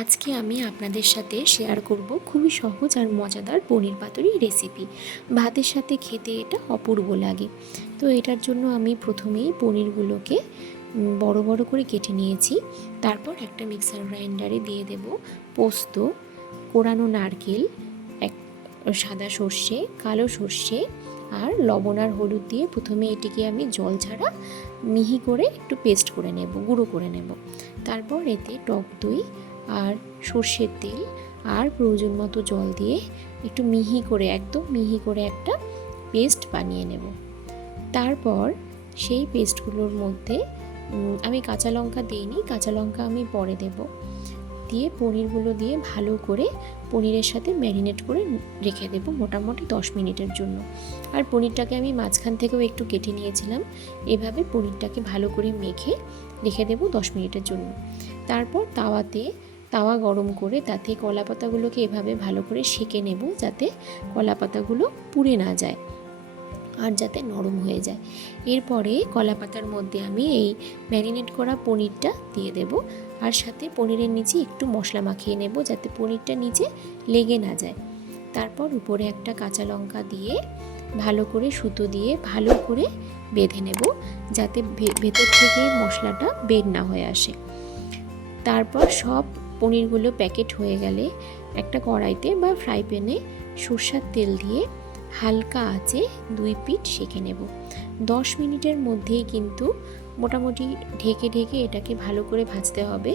আজকে আমি আপনাদের সাথে শেয়ার করব খুবই সহজ আর মজাদার পনির পাতুরি রেসিপি। ভাতের সাথে খেতে এটা অপূর্ব লাগে। তো এটার জন্য আমি প্রথমেই পনিরগুলোকে বড় বড় করে কেটে নিয়েছি। তারপর একটা মিক্সার গ্রাইন্ডারে দিয়ে দেব পোস্ত, কোড়ানো নারকেল, এক সাদা সর্ষে, কালো সর্ষে আর লবণ আর হলুদ দিয়ে প্রথমে এটিকে আমি জল ছাড়া মিহি করে একটু পেস্ট করে নেব, গুঁড়ো করে নেব। তারপর এতে টক দই আর সর্ষের তেল আর প্রয়োজন মতো জল দিয়ে একটু মিহি করে, একদম মিহি করে একটা পেস্ট বানিয়ে নেব। তারপর সেই পেস্টগুলোর মধ্যে আমি কাঁচা লঙ্কা দিইনি, কাঁচা লঙ্কা আমি পরে দেব। দিয়ে পনিরগুলো দিয়ে ভালো করে পনিরের সাথে ম্যারিনেট করে রেখে দেবো মোটামুটি 10 মিনিটের জন্য। আর পনিরটাকে আমি মাঝখান থেকেও একটু কেটে নিয়েছিলাম। এভাবে পনিরটাকে ভালো করে মেখে রেখে দেবো 10 মিনিটের জন্য। তারপর তাওয়া গরম করে তাতে কলা পাতাগুলোকে এভাবে ভালো করে সেঁকে নেব, যাতে কলা পাতাগুলো পুড়ে না যায় আর যাতে নরম হয়ে যায়। এরপরে কলা পাতার মধ্যে আমি এই ম্যারিনেট করা পনিরটা দিয়ে দেব, আর সাথে পনিরের নিচে একটু মশলা মাখিয়ে নেব যাতে পনিরটা নিচে লেগে না যায়। তারপর উপরে একটা কাঁচা লঙ্কা দিয়ে ভালো করে সুতো দিয়ে ভালো করে বেঁধে নেব, যাতে ভেতর থেকে মশলাটা বের না হয়ে আসে। তারপর সব পনিরগুলো প্যাকেট হয়ে গেলে একটা কড়াইতে বা ফ্রাই প্যানে সরষের তেল দিয়ে হালকা আঁচে 2 পিঠ সেঁকে নেব। 10 মিনিটের মধ্যেই কিন্তু মোটামুটি ঢেকে ঢেকে এটাকে ভালো করে ভাজতে হবে,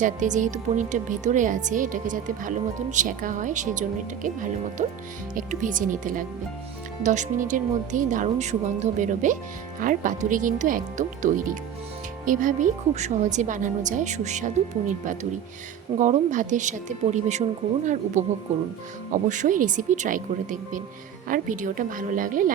যাতে যেহেতু পনিরটা ভেতরে আছে এটাকে যাতে ভালো মতন সেঁকা হয়, সেজন্য এটাকে ভালো মতন একটু ভেজে নিতে লাগবে। 10 মিনিটের মধ্যেই দারুণ সুগন্ধ বেরোবে আর পাতুরি কিন্তু একদম তৈরি। এভাবেই খুব সহজে বানানো যায় সুস্বাদু পনির পাতুরি। গরম ভাতের সাথে পরিবেশন করুন আর উপভোগ করুন। অবশ্যই রেসিপি ট্রাই করে দেখবেন। আর ভিডিওটা ভালো লাগলে